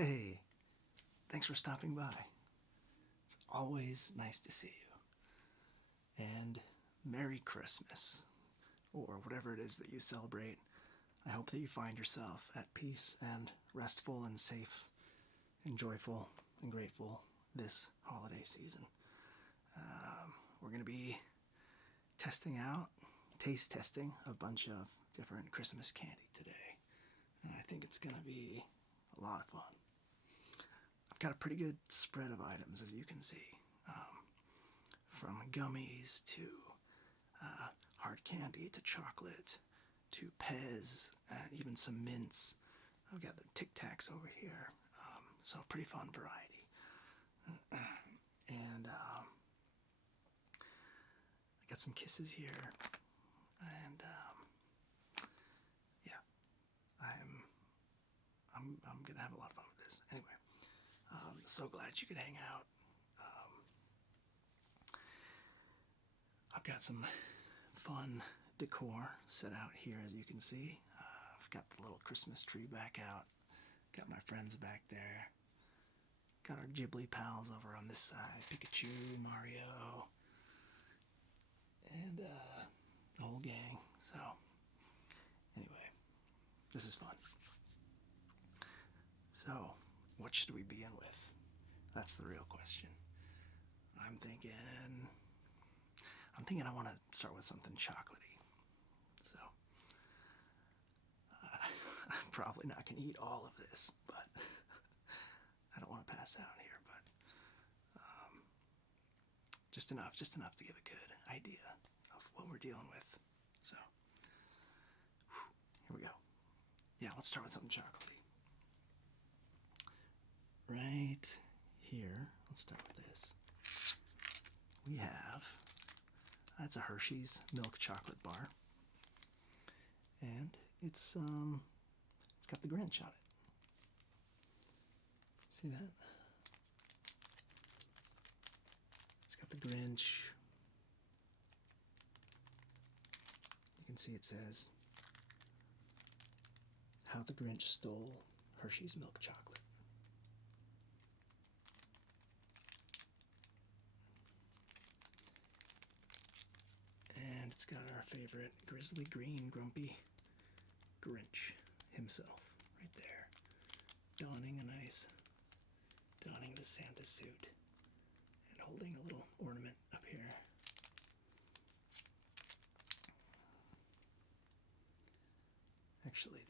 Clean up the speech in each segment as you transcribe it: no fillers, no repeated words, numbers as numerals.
Hey, thanks for stopping by. It's always nice to see you. And Merry Christmas, or whatever it is that you celebrate. I hope that you find yourself at peace and restful and safe and joyful and grateful this holiday season. We're going to be taste testing a bunch of different Christmas candy today. And I think it's going to be a lot of fun. I've got a pretty good spread of items, as you can see, from gummies to hard candy to chocolate to Pez and even some mints. I've got the Tic Tacs over here, so pretty fun variety. And I got some kisses here, and yeah, I'm gonna have a lot of fun with this. Anyway, so glad you could hang out. I've got some fun decor set out here, as you can see. I've got the little Christmas tree back out. Got my friends back there. Got our Ghibli pals over on this side. Pikachu, Mario, and the whole gang. So, anyway, this is fun. So, what should we begin with? That's the real question. I'm thinking I want to start with something chocolatey. So, I'm probably not going to eat all of this, but I don't want to pass out here, but just enough to give a good idea of what we're dealing with. So, here we go. Yeah, let's start with something chocolatey. Right here, let's start with this. We have, that's a Hershey's milk chocolate bar, and it's got the Grinch on it. See that? It's got the Grinch. You can see it says, "How the Grinch Stole Hershey's Milk Chocolate." And it's got our favorite grizzly green grumpy Grinch himself right there, donning the Santa suit and holding a little ornament up here. Actually,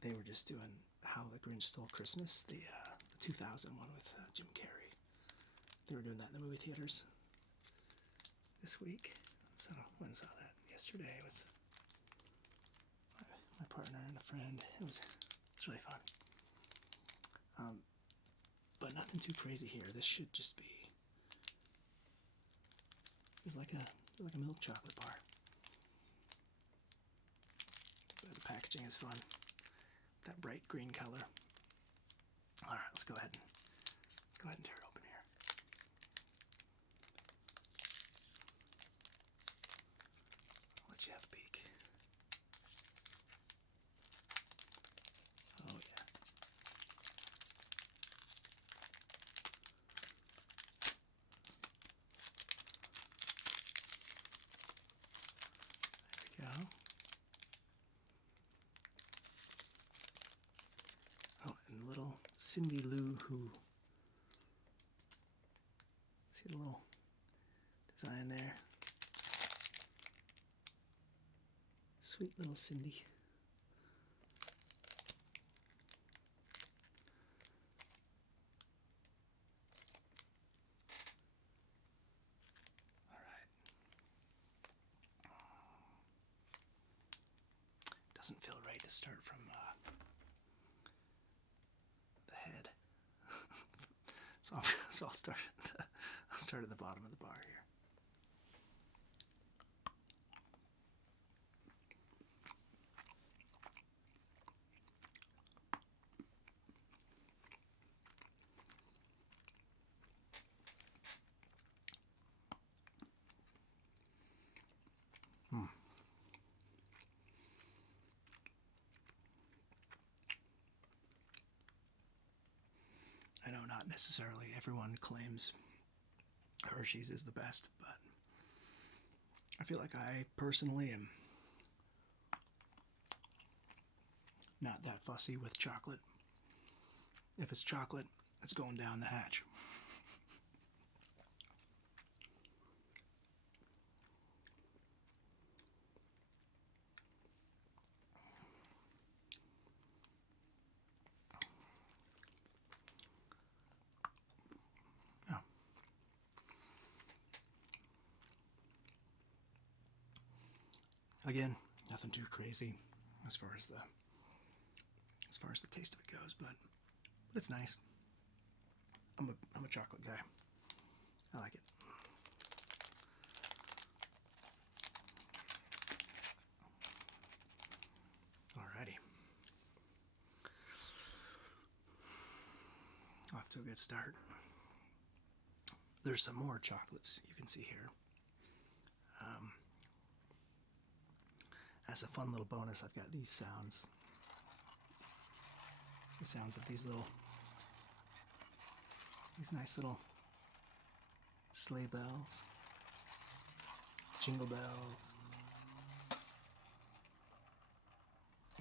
they were just doing How the Grinch Stole Christmas, the 2000 one with Jim Carrey. They were doing that in the movie theaters this week, so I went and saw that yesterday with my partner and a friend. It's really fun. But nothing too crazy here. This should just be, it's like a milk chocolate bar. But the packaging is fun. That bright green color. All right, let's go ahead and tear it open here. I'll let you have a peek. Oh yeah. There we go. Oh, and little Cindy Lou Who. See the little design there? Sweet little Cindy. All right. Doesn't feel right to start from the head. So I'll start at the bottom of the bar here. necessarily everyone claims Hershey's is the best, but I feel like I personally am not that fussy with chocolate. If it's chocolate, it's going down the hatch. Yeah. Again, nothing too crazy as far as the taste of it goes, but it's nice. I'm a chocolate guy. I like it. Alrighty. Off to a good start. There's some more chocolates you can see here. As a fun little bonus, I've got these sounds. The sounds of these nice little sleigh bells, jingle bells,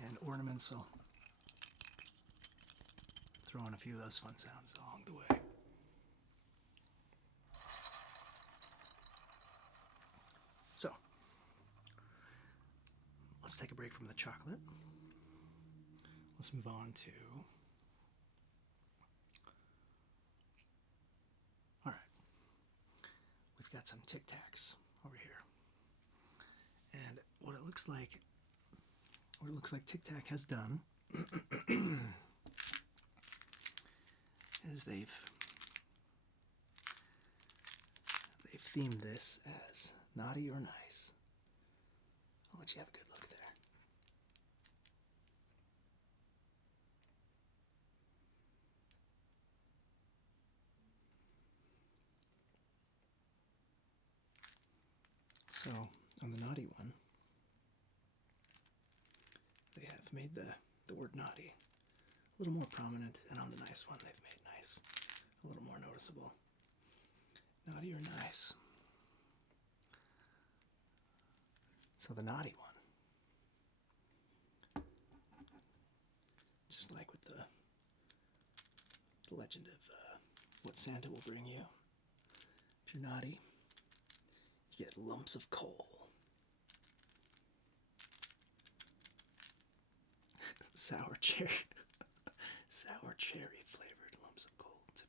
and ornaments. I'll throw in a few of those fun sounds along the way. So, let's take a break from the chocolate. Let's move on to... Alright. We've got some Tic Tacs over here. And what it looks like Tic Tac has done is they've themed this as naughty or nice. I'll let you have a good look there. So, on the naughty one, they have made the word naughty a little more prominent, and on the nice one, they've made nice a little more noticeable. Naughty or nice? So the naughty one, just like with the legend of what Santa will bring you. If you're naughty, you get lumps of coal. Sour cherry flavored lumps of coal, to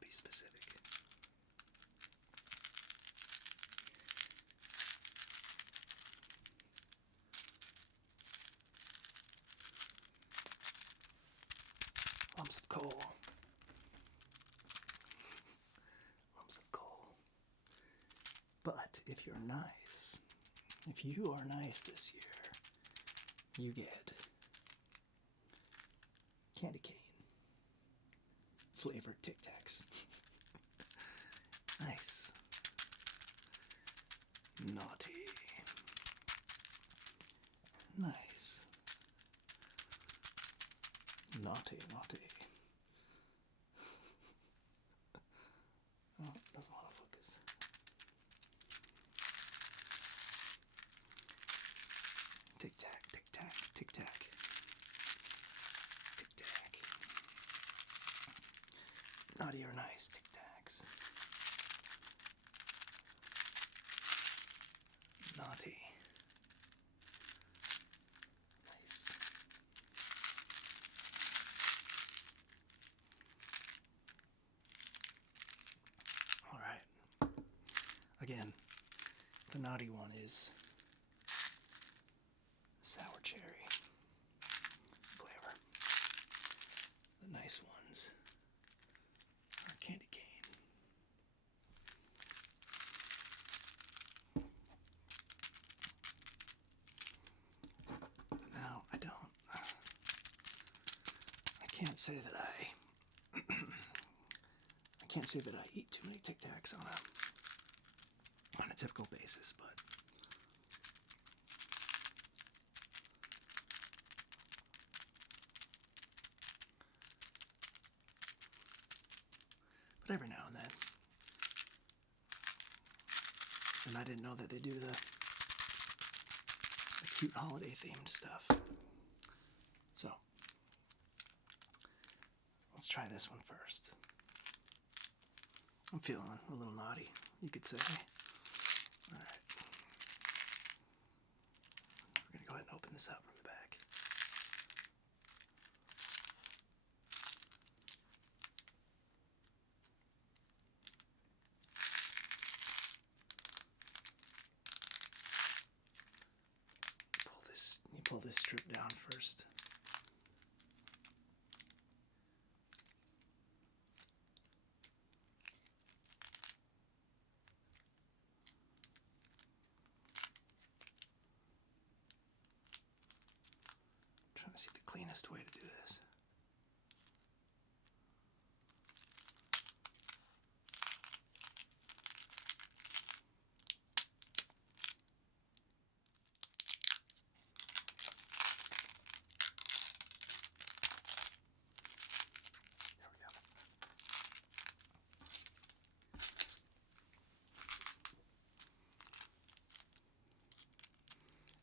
be specific. Lumps of coal. Lumps of coal. But if you're nice, if you are nice this year, you get candy cane flavored Tic Tacs. Nice. Naughty. Nice. Naughty, naughty. Oh, it doesn't want to focus. Tic tac, tic tac, tic tac. Tic tac. Naughty or nice, Tic Tacs. Naughty. Nice. Alright. Again, the naughty one is sour cherry flavor. The nice ones are candy cane. Now, I can't say that I eat too many Tic Tacs on a typical basis, but And I didn't know that they do the cute holiday themed stuff. So, let's try this one first. I'm feeling a little naughty, you could say. Alright. We're going to go ahead and open this up from the back. You pull this strip down first. I'm trying to see the cleanest way to do this.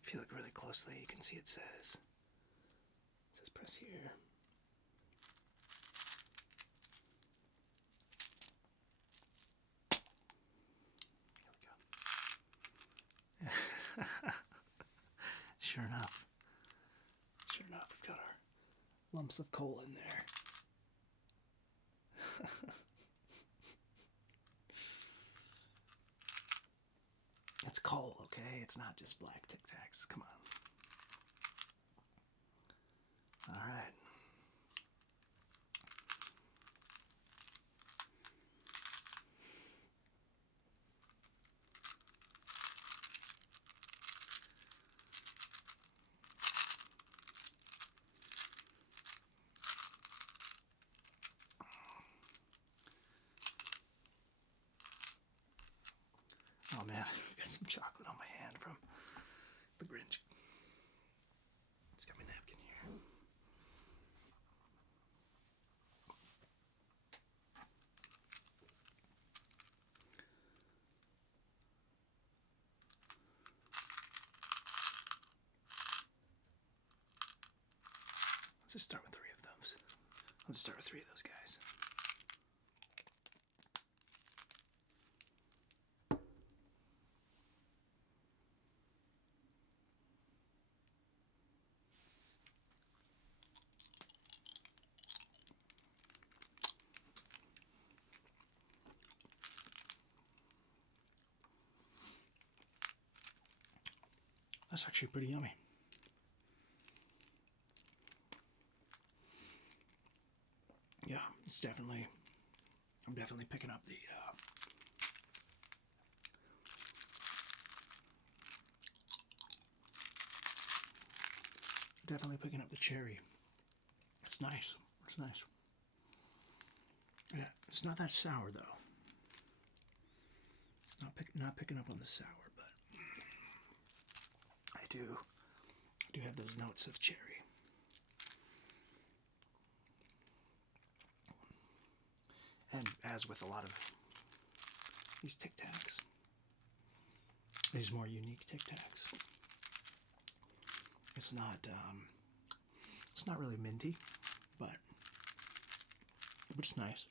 If you look really closely, you can see it says press here. There we go. Sure enough, we've got our lumps of coal in there. It's coal, okay? It's not just black Tic Tacs. Come on. All right. Oh man, I got some chocolate on my hand from the Grinch. Just got my napkin here. Let's just start with three of those. Let's start with three of those guys. That's actually pretty yummy. Yeah, it's definitely, I'm definitely picking up the, cherry. It's nice. It's nice. Yeah, it's not that sour though. Not picking up on the sour, but I do have those notes of cherry. And as with a lot of these Tic Tacs, these more unique Tic Tacs, it's not really minty, but it's nice.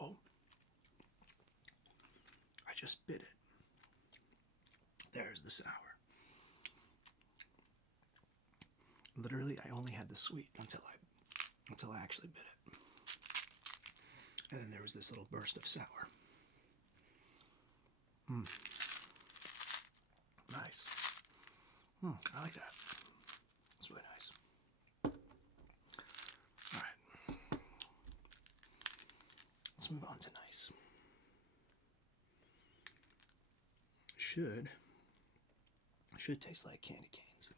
Oh, I just bit it. There's the sour. Literally, I only had the sweet until I actually bit it. And then there was this little burst of sour. Nice. I like that. It's really nice. Alright. Let's move on to nice. Should taste like candy canes.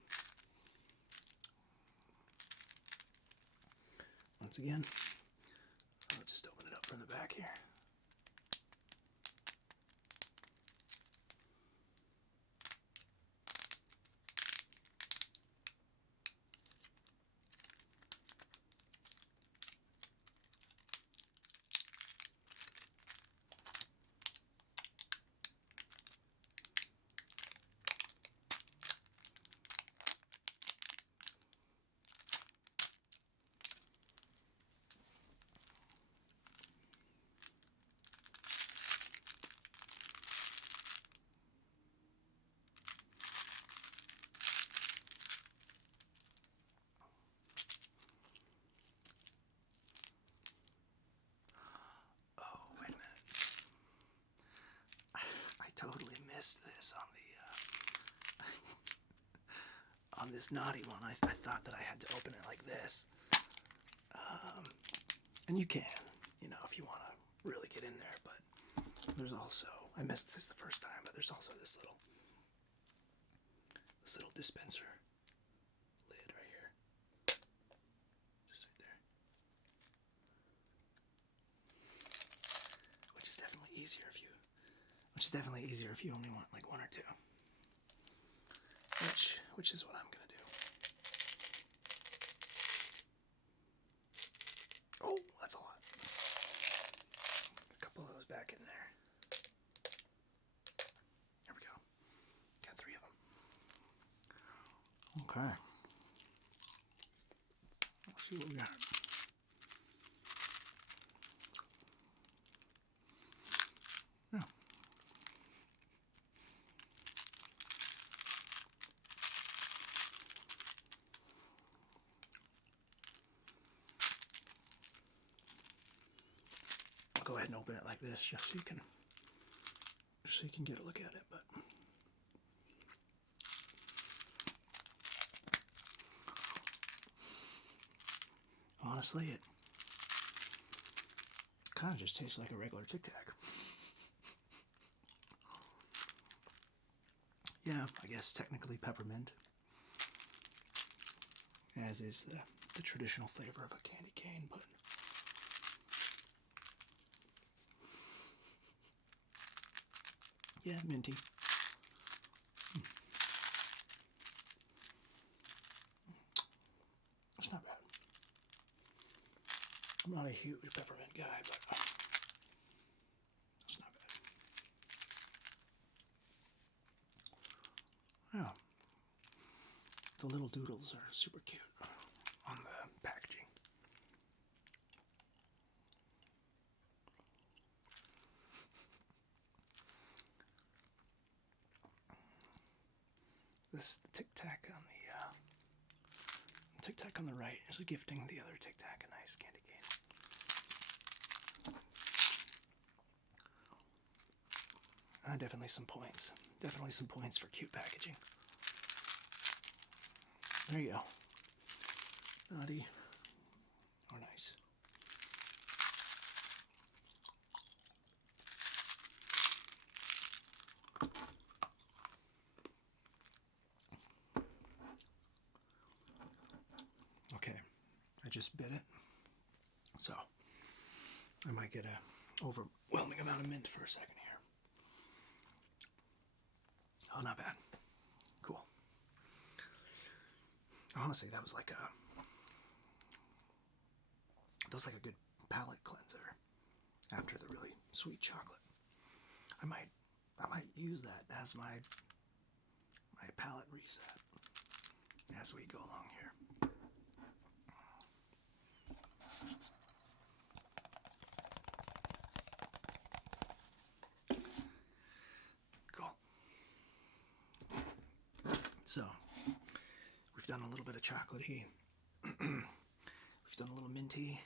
Once again, I'll just open it up from the back here. on this naughty one, I thought that I had to open it like this. And you can, you know, if you want to really get in there, but there's also, I missed this the first time, but there's also this little dispenser lid right here. Just right there. Which is definitely easier if you only want like one or two. Which is what I'm gonna do. Oh, that's a lot. A couple of those back in there. There we go. Got 3 of them. Okay. Let's see what we got. Yeah. I'll go ahead and open it like this just so you can get a look at it, but honestly, it kind of just tastes like a regular Tic Tac. Yeah, I guess technically peppermint, as is the traditional flavor of a candy cane, but yeah, minty. It's not bad. I'm not a huge peppermint guy, but it's not bad. Yeah. The little doodles are super cute on the packaging. This Tic Tac on the Tic Tac on the right is gifting the other Tic Tac a nice candy cane. Definitely some points. Definitely some points for cute packaging. There you go. Naughty or nice. Okay, I just bit it, so I might get a overwhelming amount of mint for a second here. Oh, not bad. Cool. Honestly, that was like a good palate cleanser after the really sweet chocolate. I might use that as my palate reset as we go along here. Cool. So, we've done a little bit of chocolatey. We've done a little minty.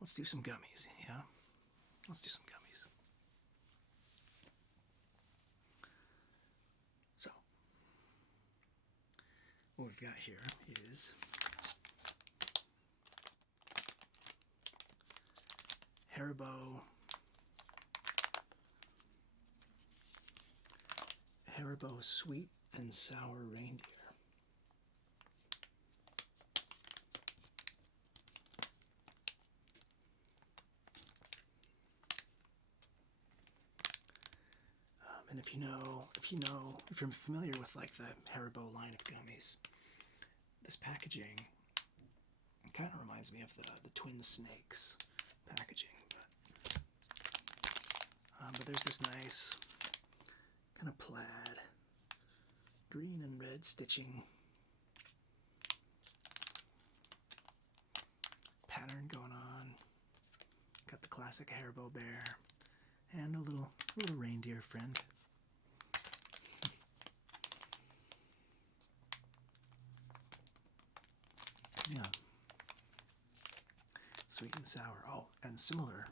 Let's do some gummies, yeah? Let's do some gummies. So, what we've got here is Haribo Sweet and Sour Reindeer. And if you're familiar with like the Haribo line of gummies, this packaging kind of reminds me of the Twin Snakes packaging, but there's this nice kind of plaid, green and red stitching pattern going on. Got the classic Haribo bear and a little reindeer friend. Yeah. Sweet and sour. Oh, and similar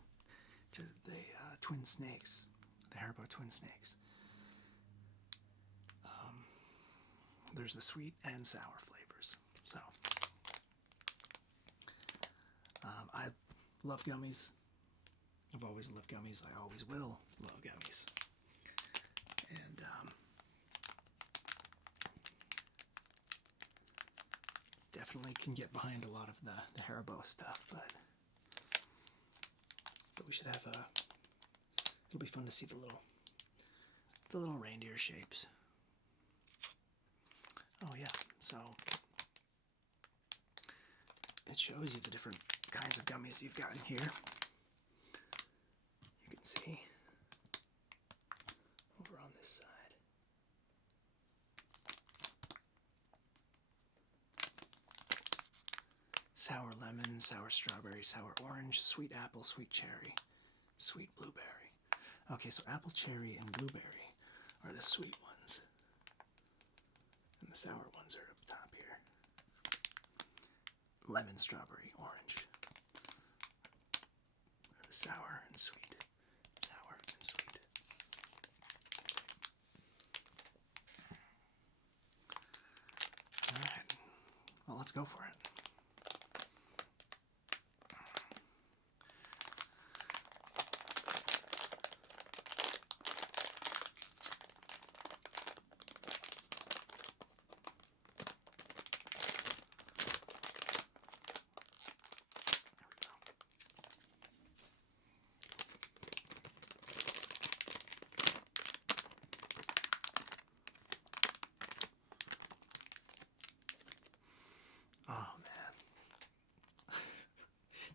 to the Twin Snakes, the Haribo Twin Snakes. there's the sweet and sour flavors. So, I love gummies. I've always loved gummies. I always will love gummies. And definitely can get behind a lot of the Haribo stuff, but we should have a. It'll be fun to see the little reindeer shapes. Oh yeah, so it shows you the different kinds of gummies you've got in here. You can see over on this side. Sour lemon, sour strawberry, sour orange, sweet apple, sweet cherry, sweet blueberry. Okay, so apple, cherry, and blueberry are the sweet ones. And the sour ones are up top here. Lemon, strawberry, orange. Sour and sweet. Sour and sweet. Alright. Well, let's go for it.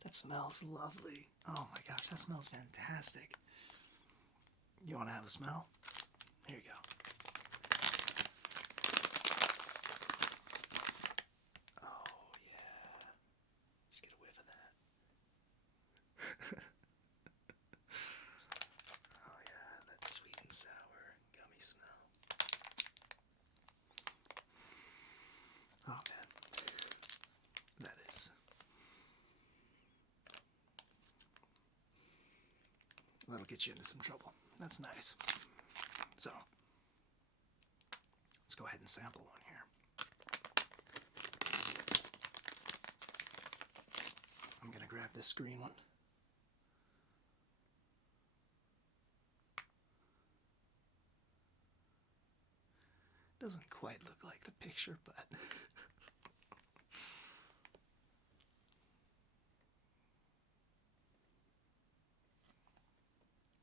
That smells lovely. Oh my gosh, that smells fantastic. You want to have a smell? Here you go. Oh yeah. Just get a whiff of that. Oh yeah, that sweet and sour gummy smell. Oh man. That is. That'll get you into some trouble. That's nice. So, let's go ahead and sample one here. I'm going to grab this green one. Doesn't quite look like the picture, but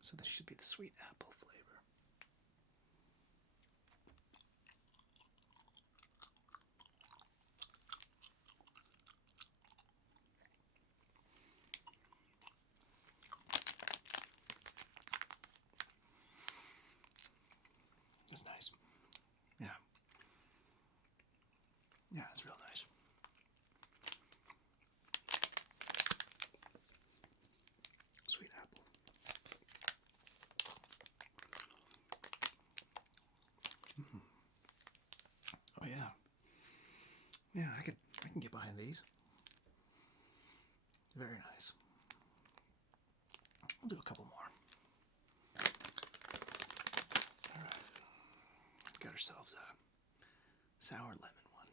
so this should be the sweet apple flavor. That's nice. Yeah. Yeah, it's real nice. Sweet apple. Mm-hmm. Oh yeah. Yeah, I can get behind these. Very nice. We'll do a couple more. All right. Got ourselves a sour lemon one.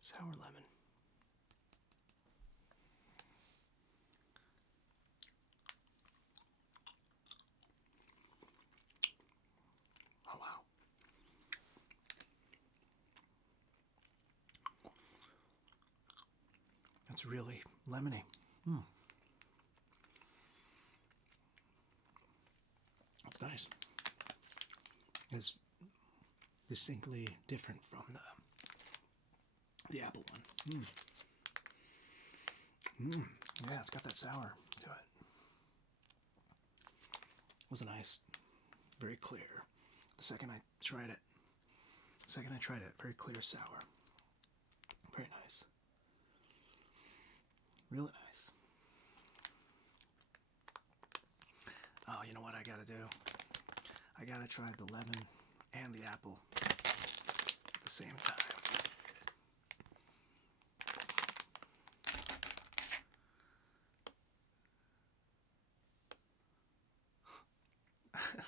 Sour lemon. Oh wow. That's really lemony. That's nice. It's distinctly different from the apple one. Yeah, it's got that sour to it. It was nice, very clear. The second I tried it, very clear sour. Very nice. Really nice. Oh, you know what I gotta do? I gotta try the lemon and the apple at the same time.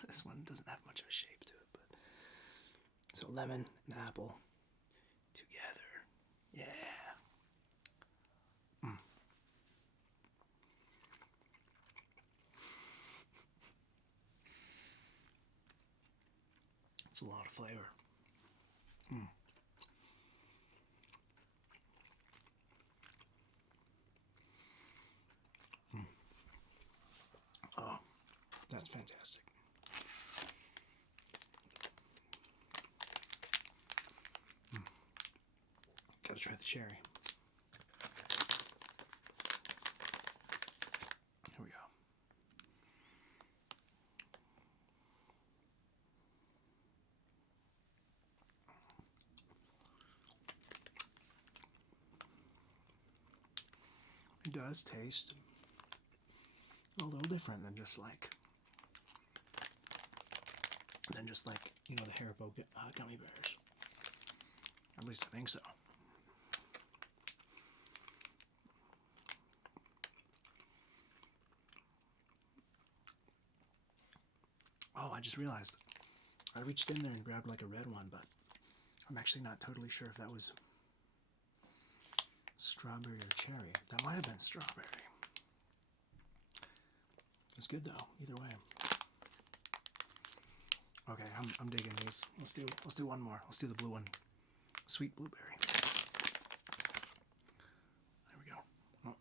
This one doesn't have much of a shape to it, but so lemon and apple together. Yeah. It's a lot of flavor. Oh, that's fantastic. Gotta try the cherry. Here we go. It does taste a little different than just like you know, the Haribo gummy bears. At least I think so. Oh, I just realized I reached in there and grabbed like a red one, but I'm actually not totally sure if that was strawberry or cherry. That might have been strawberry. It's good though, either way. Okay, I'm digging these. Let's do one more. Let's do the blue one. Sweet blueberry. There we go. Oh.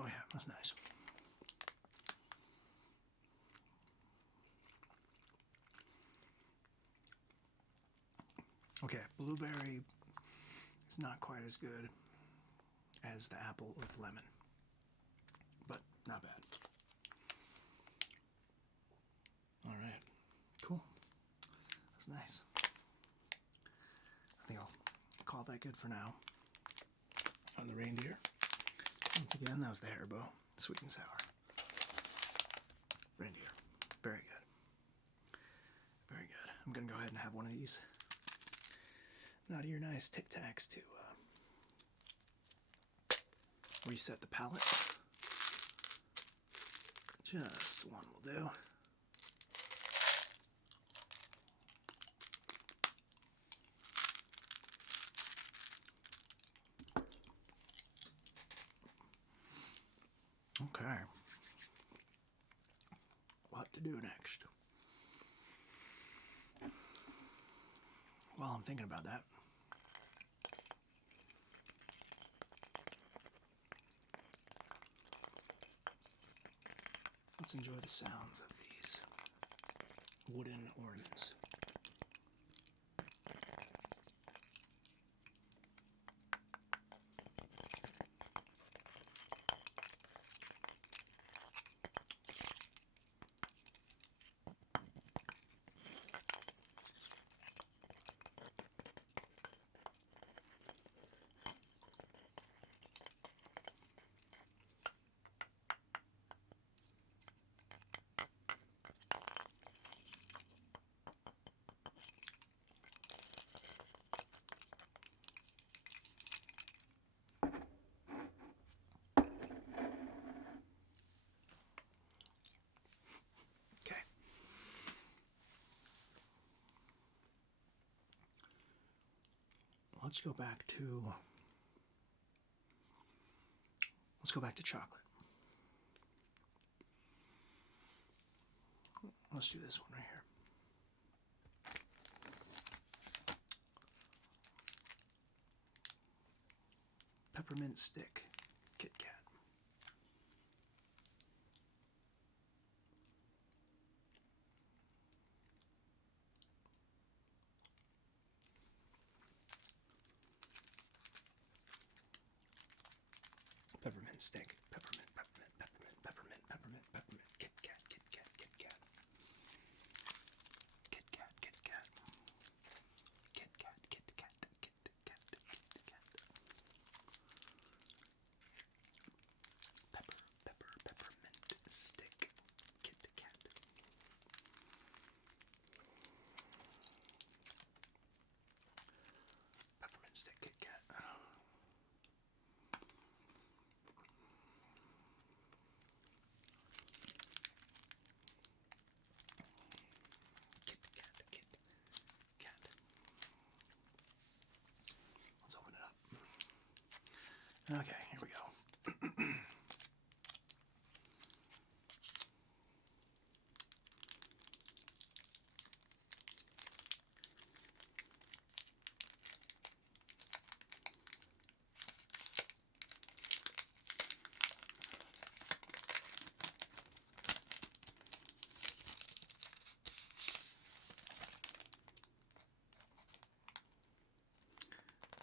Oh yeah, that's nice. Okay, blueberry is not quite as good as the apple with lemon, but not bad. All right, cool. That's nice. I think I'll call that good for now. On the reindeer. Once again, that was the Haribo, sweet and sour. Reindeer. Very good. Very good. I'm going to go ahead and have one of these. Out of your nice Tic Tacs to reset the palate. Just one will do. Okay. What to do next? Well, I'm thinking about that. Let's enjoy the sounds of these wooden ornaments. Let's go back to chocolate. Let's do this one right here. Peppermint stick KitKat. Peppermint stick. Peppermint, peppermint, peppermint, peppermint, peppermint, peppermint, KitKat, KitKat, KitKat. KitKat, KitKat. KitKat, KitKat, KitKat, KitKat. Okay, here we go.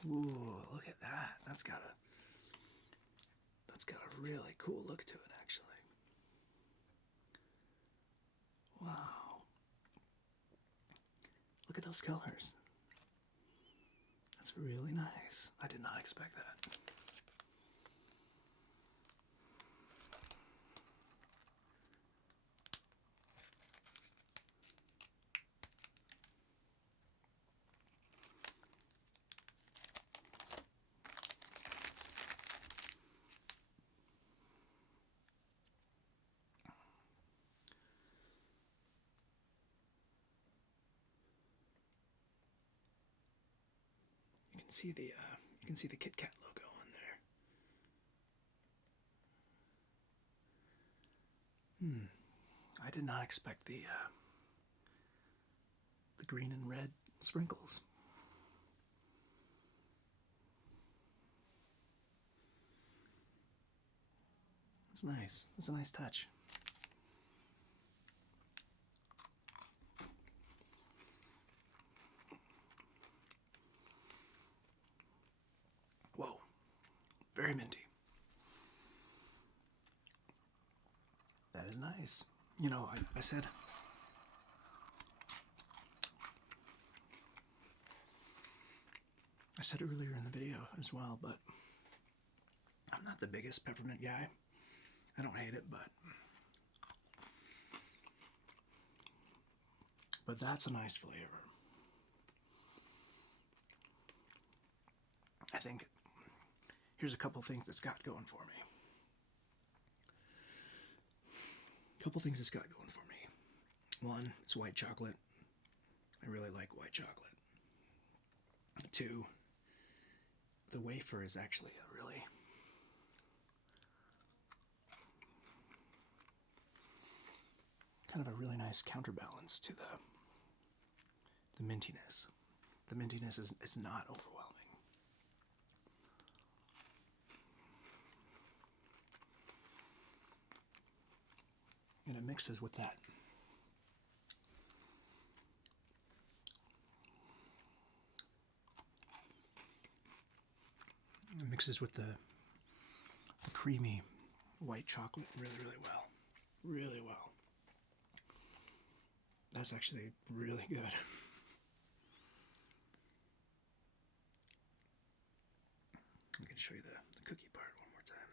Ooh, look at that. That's got a really cool look to it, actually. Wow. Look at those colors. That's really nice. I did not expect that. You can see the KitKat logo on there. I did not expect the green and red sprinkles. That's nice. That's a nice touch. Whoa. Very minty. That is nice. You know, I said earlier in the video as well, but I'm not the biggest peppermint guy. I don't hate it, but that's a nice flavor. I think here's a couple things it's got going for me. One, it's white chocolate. I really like white chocolate. Two, the wafer is actually a really nice counterbalance to the mintiness. The mintiness is not overwhelming. And it mixes with that the creamy white chocolate really, really well. Really well. That's actually really good. I can show you the cookie part one more time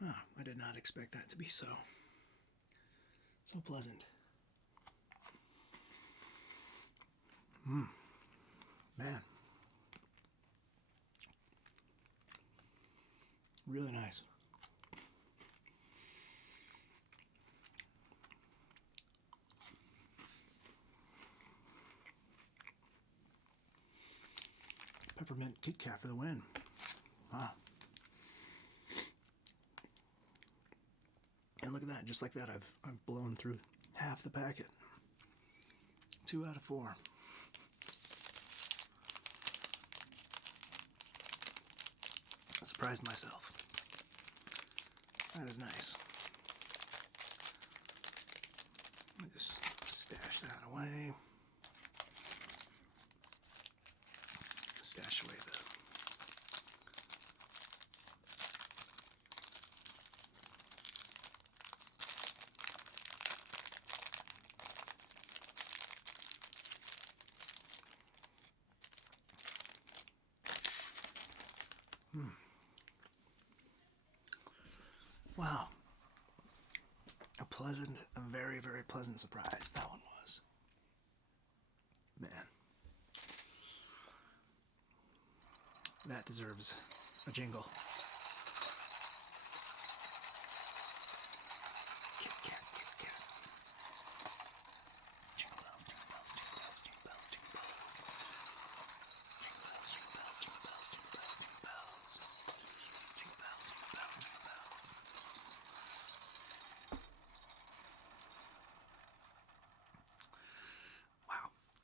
there. Ah, I did not expect that to be so pleasant. Man. Really nice. Peppermint KitKat for the win. Wow. And look at that, just like that, I've blown through half the packet. 2 out of 4. I surprised myself. That is nice. Let me just stash that away. Stash away Wow. A very, very pleasant surprise that one was. Man. That deserves a jingle. KitKat, KitKat. Jingle bells, jingle bells, jingle bells, jingle bells, jingle bells. Jingle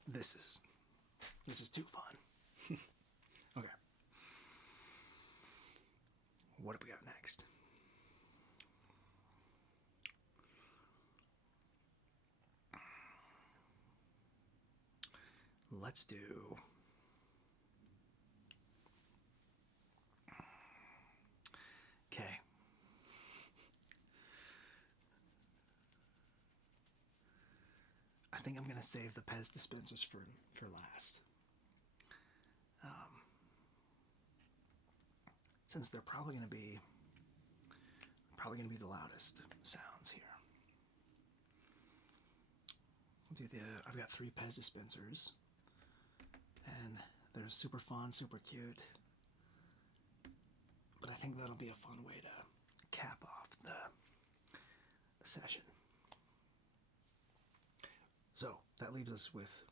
This is too fun. Okay. What do we got next? Let's do... Okay. I think I'm going to save the Pez dispensers for last. Since they're probably going to be the loudest sounds here. I've got 3 Pez dispensers, and they're super fun, super cute. But I think that'll be a fun way to cap off the session. So that leaves us with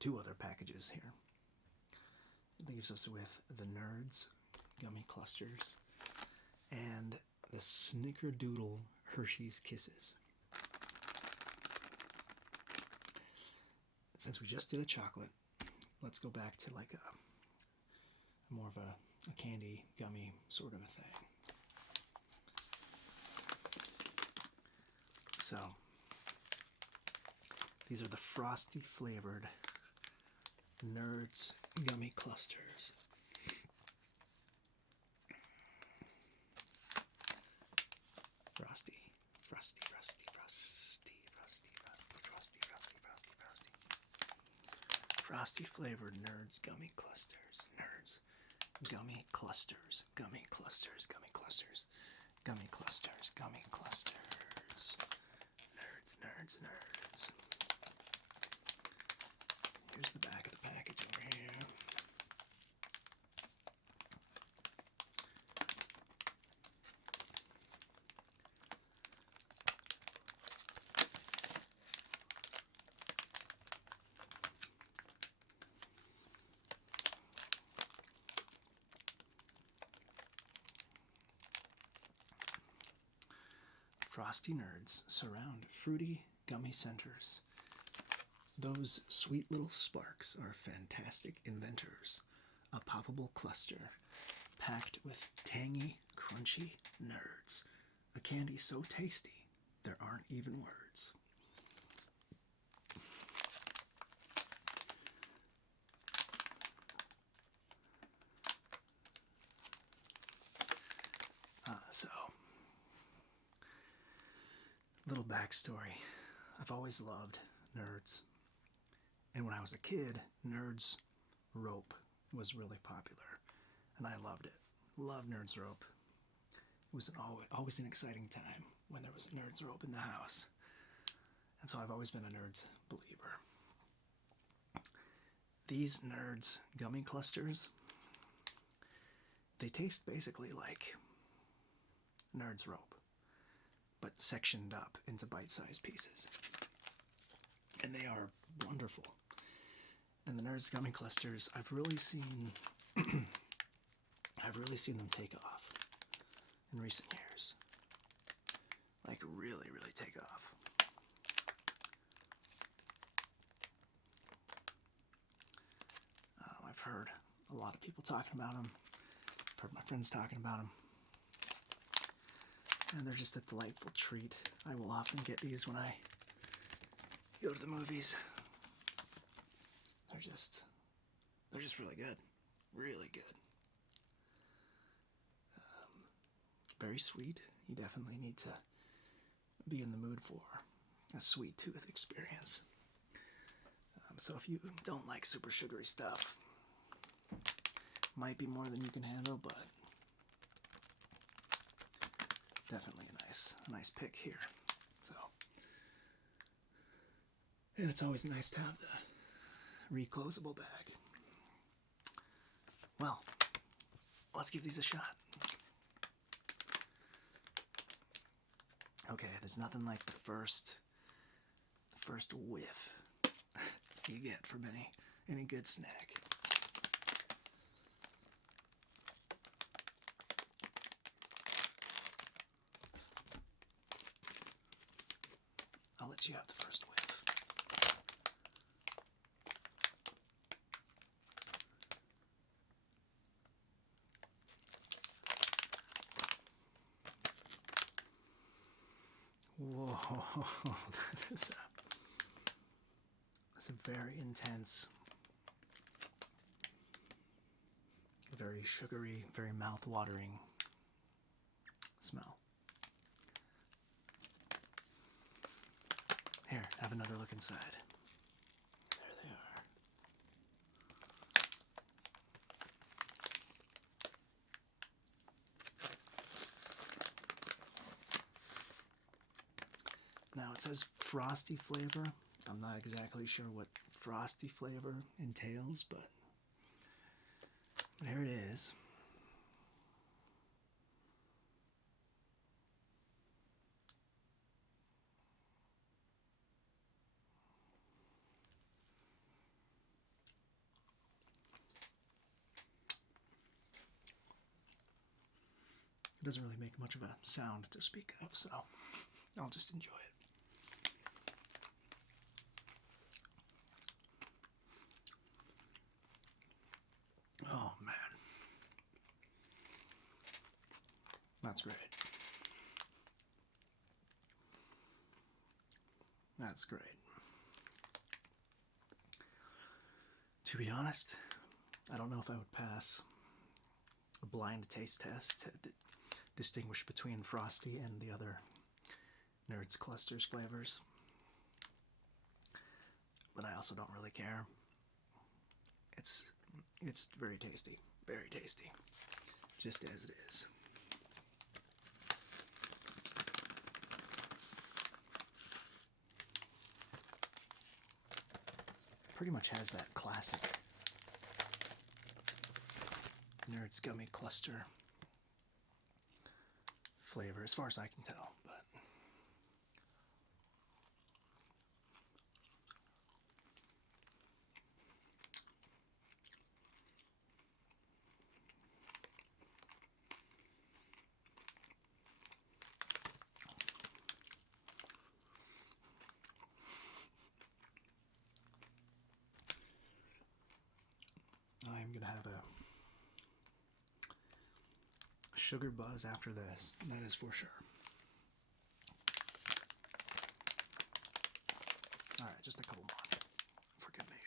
2 other packages here. It leaves us with the Nerds gummy clusters and the Snickerdoodle Hershey's Kisses. Since we just did a chocolate, let's go back to like a more of a candy gummy sort of a thing. So these are the frosty flavored Nerds gummy clusters. Frosty, frosty, frosty, frosty, frosty, frosty, frosty, frosty, frosty, frosty. Frosty flavored Nerds gummy clusters. Nerds gummy clusters. Gummy clusters. Gummy clusters. Gummy clusters. Gummy clusters. Nerds, nerds, nerds. Here's the back of the package over here. Frosty Nerds surround fruity gummy centers. Those sweet little sparks are fantastic inventors. A poppable cluster packed with tangy, crunchy nerds. A candy so tasty, there aren't even words. So, little backstory. I've always loved Nerds. And when I was a kid, Nerds rope was really popular. And I loved it. Loved Nerds rope. It was always an exciting time when there was a Nerds rope in the house. And so I've always been a Nerds believer. These Nerds gummy clusters, they taste basically like Nerds rope, but sectioned up into bite-sized pieces. And they are wonderful. And the Nerds gummy clusters, I've really seen them take off in recent years. Like really, really take off. I've heard a lot of people talking about them. I've heard my friends talking about them. And they're just a delightful treat. I will often get these when I go to the movies. They're just really good. Really good. Very sweet. You definitely need to be in the mood for a sweet tooth experience. So if you don't like super sugary stuff, might be more than you can handle, but definitely a nice pick here. So, and it's always nice to have the reclosable bag. Well, let's give these a shot. Okay, there's nothing like the first whiff you get from any good snack. I'll let you have the first whiff. that's a very intense, very sugary, very mouth-watering smell. Here, have another look inside. There they are. Now it says frosty flavor. I'm not exactly sure what frosty flavor entails, but here it is. It doesn't really make much of a sound to speak of, so I'll just enjoy it. Oh man, that's great. That's great. To be honest, I don't know if I would pass a blind taste test to distinguish between Frosty and the other Nerds Clusters flavors. But I also don't really care. It's very tasty. Very tasty. Just as it is. Pretty much has that classic Nerds Gummy Cluster flavor, as far as I can tell, but I'm gonna have a sugar buzz after this, that is for sure. Alright, just a couple more, for good measure.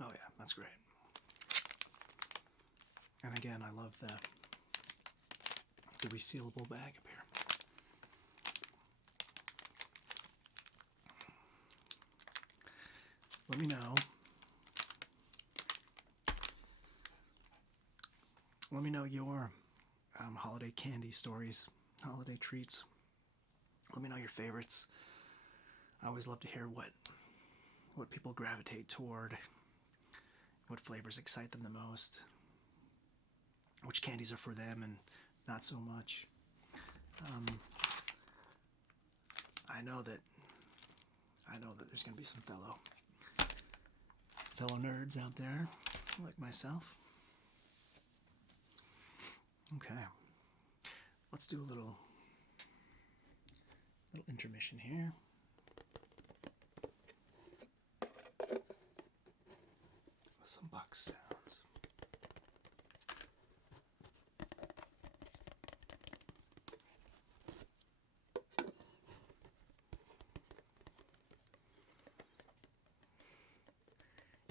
Oh yeah, that's great. And again, I love the resealable bag up here. Let me know. Let me know your holiday candy stories, holiday treats. Let me know your favorites. I always love to hear what people gravitate toward, what flavors excite them the most, which candies are for them and not so much. I know that there's going to be some fellow nerds out there like myself. Okay, let's do a little intermission here. With some box sounds.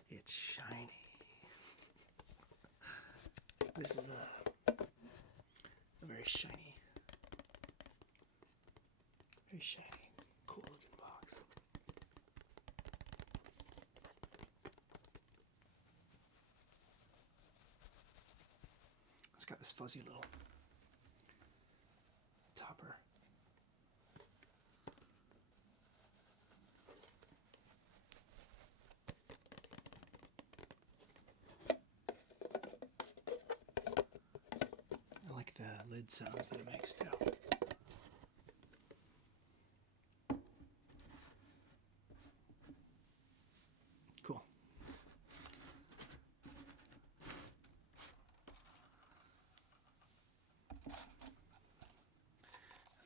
It's shiny. This is a very shiny, cool looking box. It's got this fuzzy little topper. I like the lid sounds that it makes too. Cool.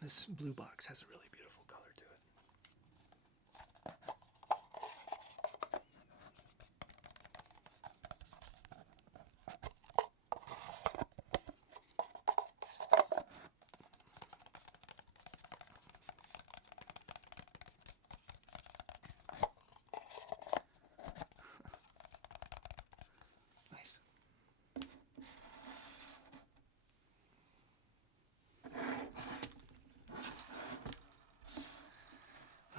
This blue box has a really beautiful color to it. Nice.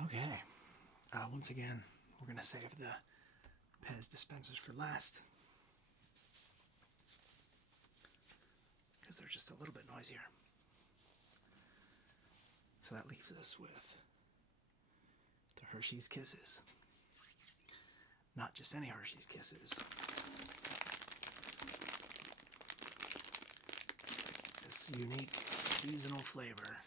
Okay. Once again, we're going to save the Pez dispensers for last, because they're just a little bit noisier. So that leaves us with the Hershey's Kisses. Not just any Hershey's Kisses. This unique seasonal flavor.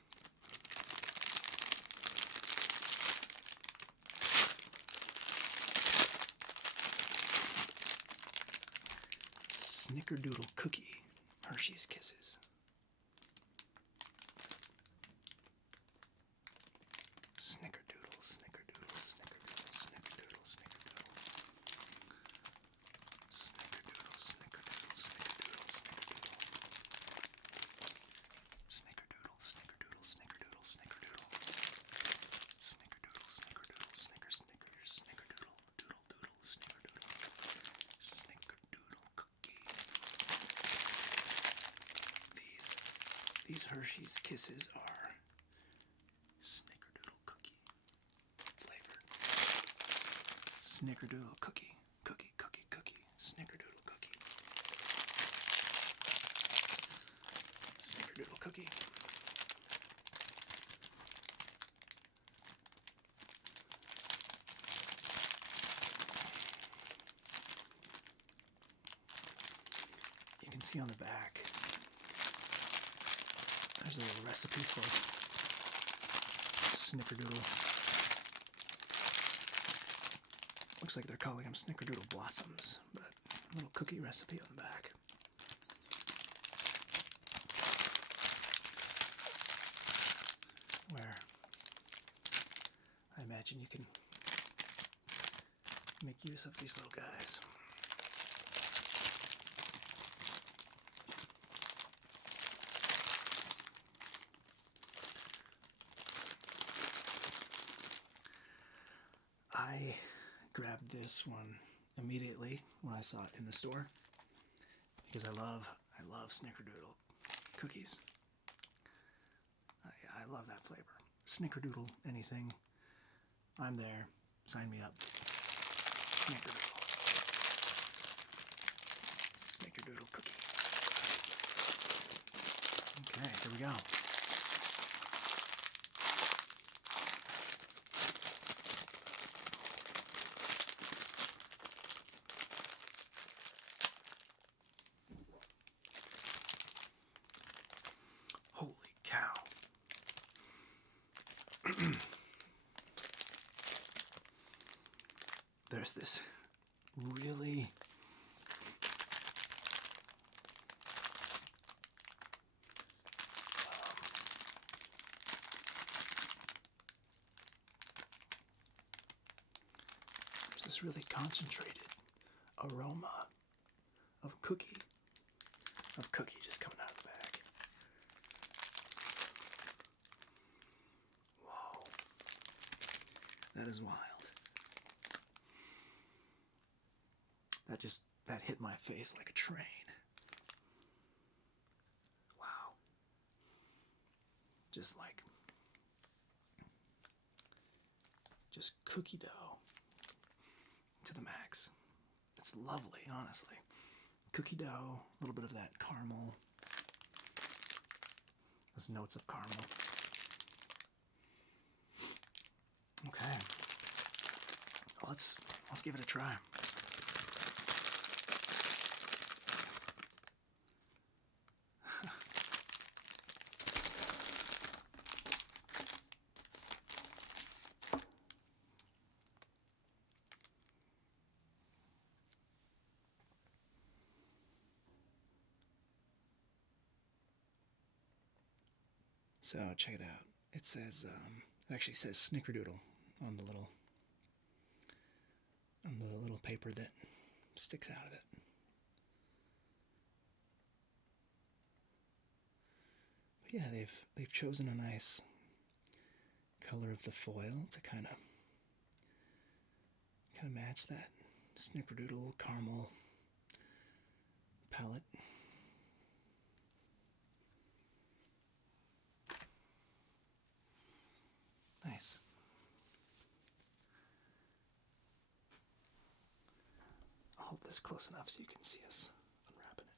Snickerdoodle cookie Hershey's Kisses. Snickerdoodle, snickerdoodle, snickerdoodle, snickerdoodle, snickerdoodle. Snickerdoodle, snickerdoodle, snickerdoodle, snickerdoodle. Snickerdoodle, snickerdoodle, snickerdoodle, snickerdoodle. Snickerdoodle, snickerdoodle, snicker, snickers, snickerdoodle, doodle, doodle, snickerdoodle. Snickerdoodle cookie. These Hershey's Kisses are Snickerdoodle cookie flavored. Snickerdoodle cookie, cookie, cookie, cookie. Snickerdoodle cookie. Snickerdoodle cookie. You can see on the back, there's a little recipe for Snickerdoodle. Looks like they're calling them Snickerdoodle Blossoms, but a little cookie recipe on the back. Where I imagine you can make use of these little guys. I grabbed this one immediately when I saw it in the store because I love Snickerdoodle cookies. I love that flavor. Snickerdoodle, anything, I'm there. Sign me up. Snickerdoodle. Snickerdoodle cookie. Okay, here we go. Holy cow. There's this really there's this really concentrated aroma of cookie just coming out of the bag. Whoa. That is wild. That hit my face like a train. Wow. Just cookie dough to the max. It's lovely, honestly. Cookie dough, a little bit of that caramel. Those notes of caramel. Okay. Let's give it a try. So check it out. it says, it actually says Snickerdoodle on the little paper that sticks out of it. But yeah, they've chosen a nice color of the foil to kind of match that Snickerdoodle caramel palette. Nice. I'll hold this close enough so you can see us unwrapping it.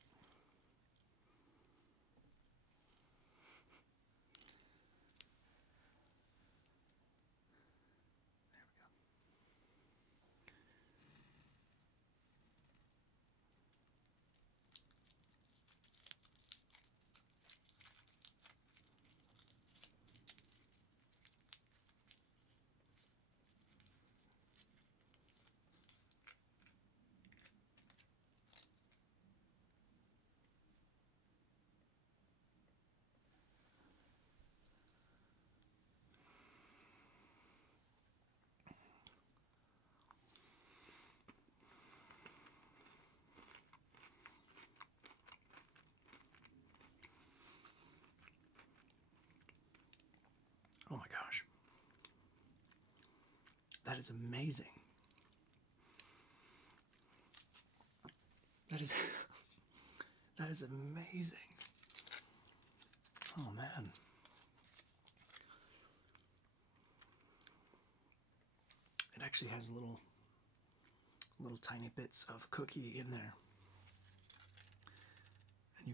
There we go. Oh my gosh. That is amazing. That is that is amazing. Oh man. It actually has little tiny bits of cookie in there. And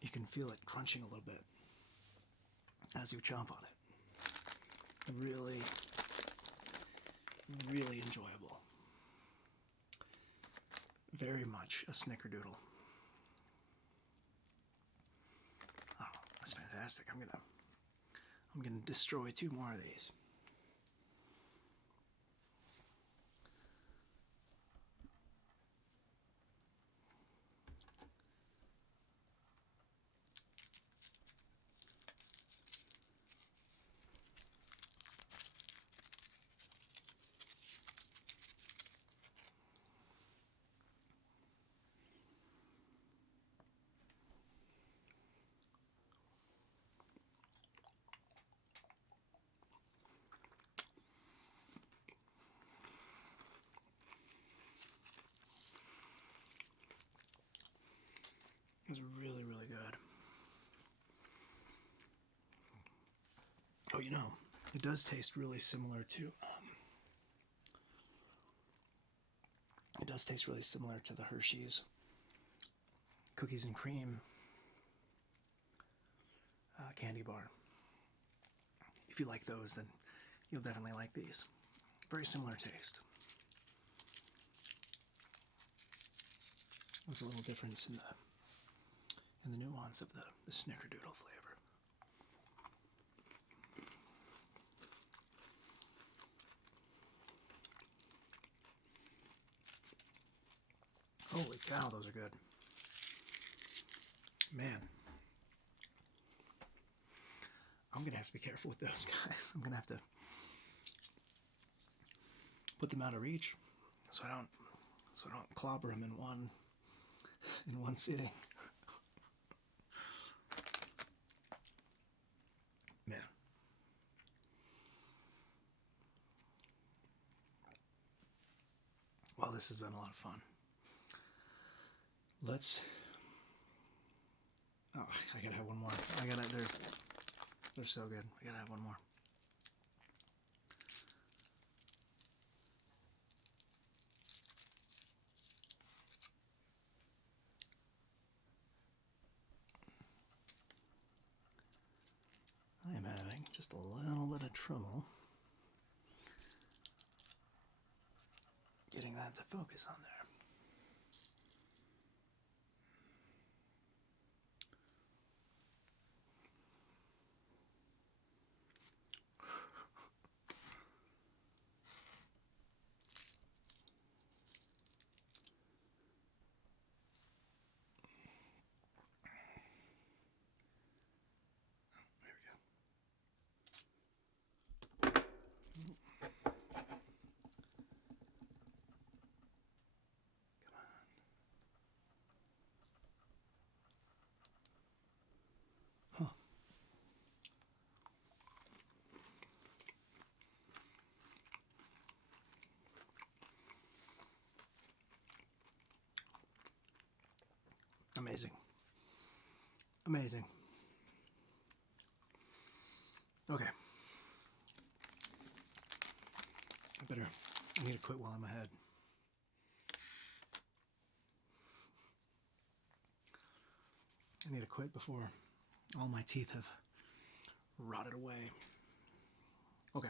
you can feel it crunching a little bit as you chomp on it. Really, really enjoyable. Very much a Snickerdoodle. Oh, that's fantastic. I'm gonna destroy 2 more of these. It's really, really good. Oh, you know, it does taste really similar to, it does taste really similar to the Hershey's cookies and cream candy bar. If you like those, then you'll definitely like these. Very similar taste. With a little difference in the nuance of the Snickerdoodle flavor. Holy cow, those are good. Man. I'm going to have to be careful with those guys. I'm going to have to put them out of reach so I don't clobber them in one sitting. Man. Well, this has been a lot of fun. Oh, I gotta have one more. They're so good. I gotta have one more. I am having just a little bit of trouble getting that to focus on there. There we go. Amazing. Amazing. Okay. I need to quit while I'm ahead. I need to quit before all my teeth have rotted away. Okay.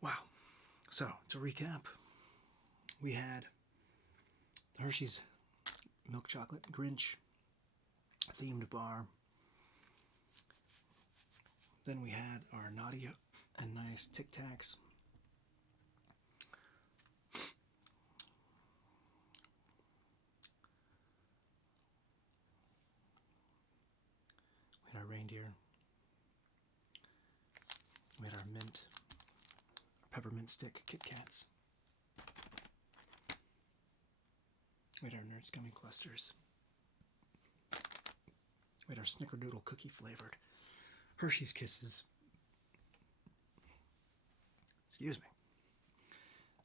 Wow. So, to recap, we had Hershey's milk chocolate Grinch themed bar. Then we had our naughty and nice Tic Tacs. We had our reindeer. We had our mint, our peppermint stick KitKats. We had our Nerds gummy clusters. We had our Snickerdoodle cookie flavored Hershey's Kisses. Excuse me.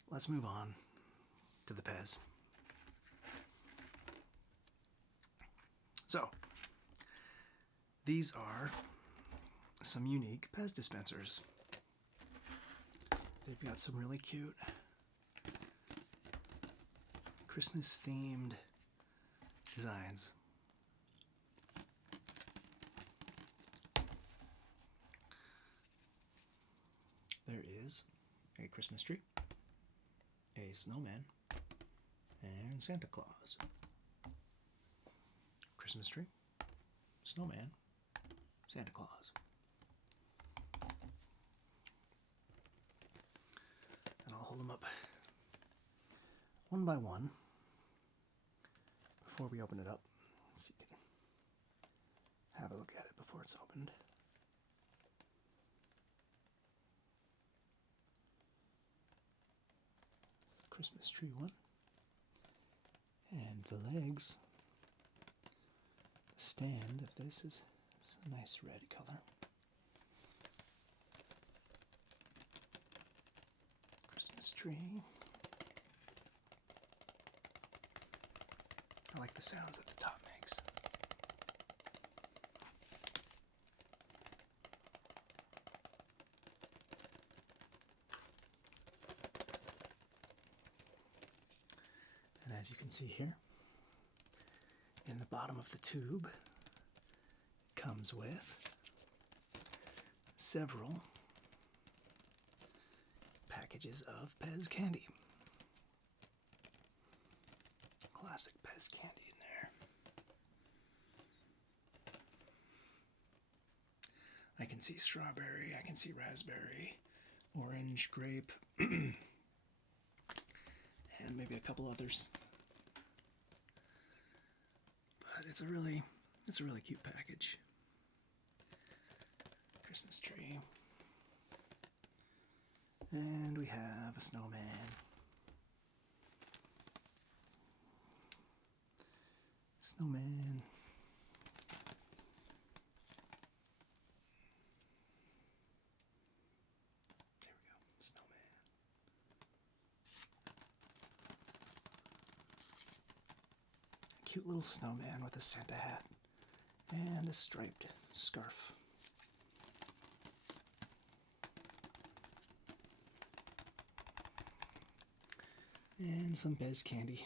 Let's move on to the Pez. So, these are some unique Pez dispensers. They've got some really cute Christmas themed designs. There is a Christmas tree, a snowman, and Santa Claus. Christmas tree, snowman, Santa Claus. And I'll hold them up one by one before we open it up, so you can have a look at it before it's opened. It's the Christmas tree one. And the legs, the stand of this is a nice red color. Christmas tree. I like the sounds that the top makes. And as you can see here, in the bottom of the tube, it comes with several packages of Pez candy. Classic Pez candy in there. I can see strawberry, I can see raspberry, orange, grape, and maybe a couple others. But it's a really cute package. Christmas tree. And we have a snowman. Snowman. There we go. Snowman. A cute little snowman with a Santa hat and a striped scarf. And some Pez candy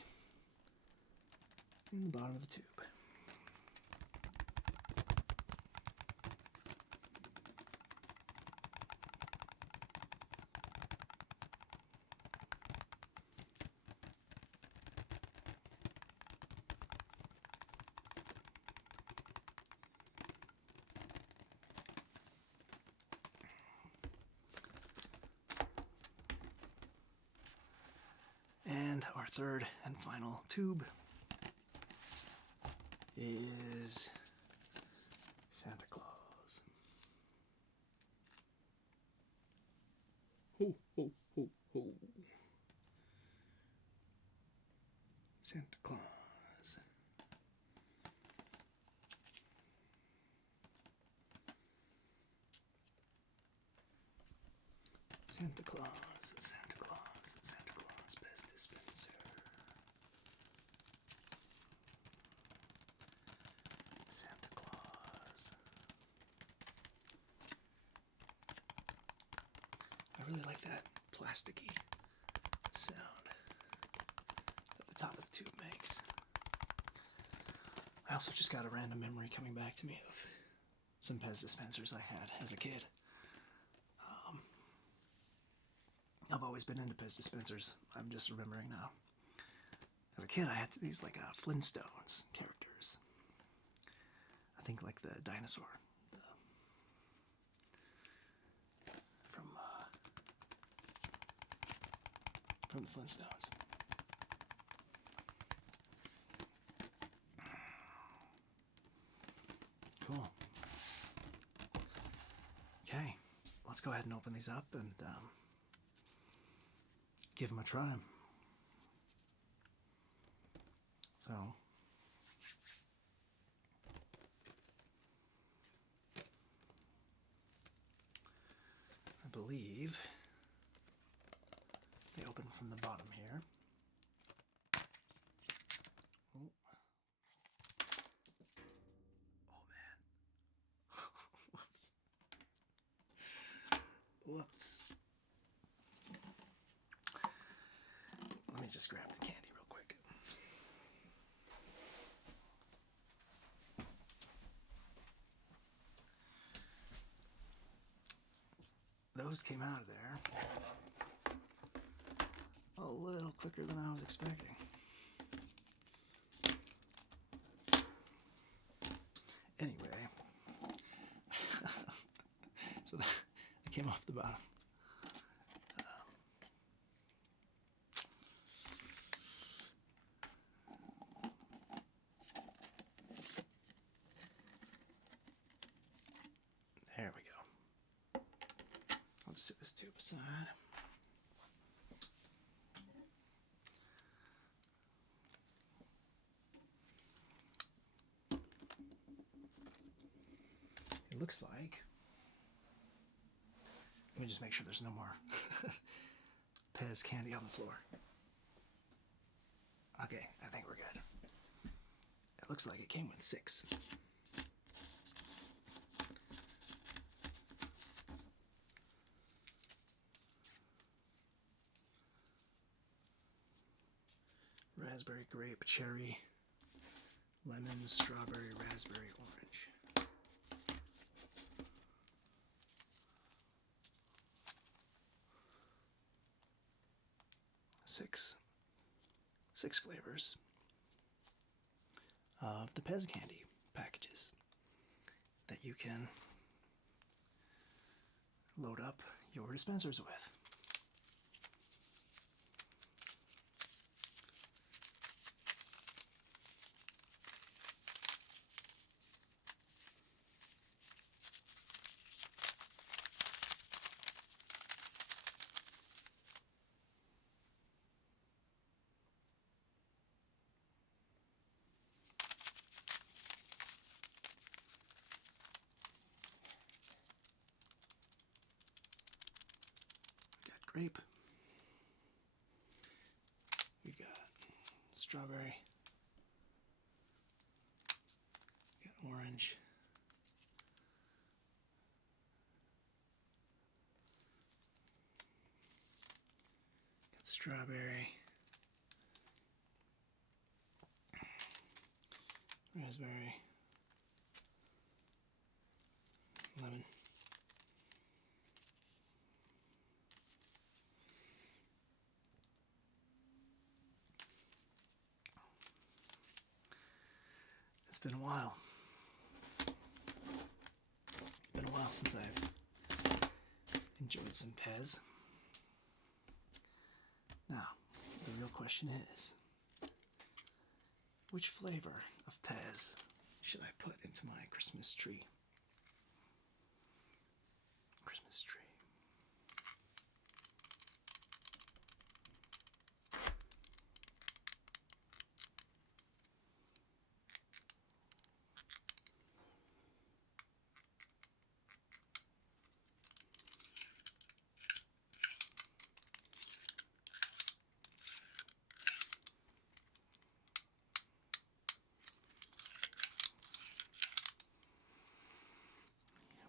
in the bottom of the tube. And our third and final tube is Santa Claus. Ho, ho, ho, ho. Santa Claus. Santa Claus, Santa Claus, Santa Claus, Pez dispenser. really like that plasticky sound that the top of the tube makes. I also just got a random memory coming back to me of some Pez dispensers I had as a kid. I've always been into Pez dispensers. I'm just remembering now. As a kid, I had these like Flintstones characters. I think like the dinosaur from the Flintstones. Cool. Okay, let's go ahead and open these up and give them a try. So, I believe they open from the bottom here. Oh, oh man. Whoops. Whoops. Let me just grab the candy real quick. Those came out of there a little quicker than I was expecting. Anyway, so that came off the bottom. There we go. I'll just set this tube aside. It looks like, let me just make sure there's no more Pez candy on the floor. Okay, I think we're good. It looks like it came with 6. Raspberry, grape, cherry, lemon, strawberry, raspberry, orange. Six flavors of the Pez candy packages that you can load up your dispensers with. Grape. We got strawberry. We got orange. Got strawberry. Raspberry. Lemon. It's been a while. It's been a while since I've enjoyed some Pez. Now, the real question is, which flavor of Pez should I put into my Christmas tree? Christmas tree.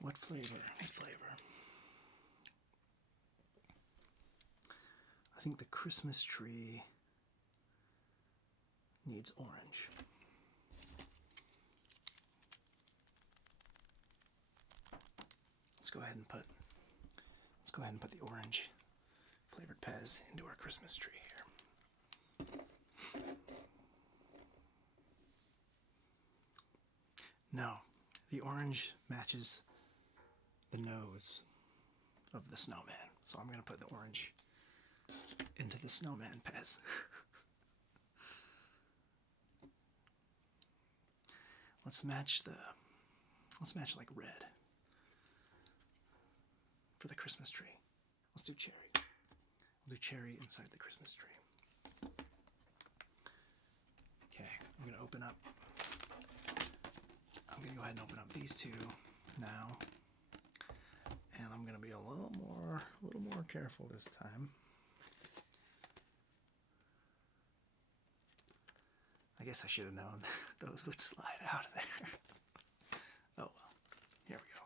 What flavor? What flavor? think the Christmas tree needs orange. Let's go ahead and put the orange flavored Pez into our Christmas tree here. No, the orange matches the nose of the snowman, so I'm going to put the orange into the snowman Pez. Let's match like red for the Christmas tree. Let's do cherry. We'll do cherry inside the Christmas tree. Okay, I'm going to go ahead and open up these two now. And I'm going to be a little more careful this time. I guess I should have known those would slide out of there. Oh well, here we go.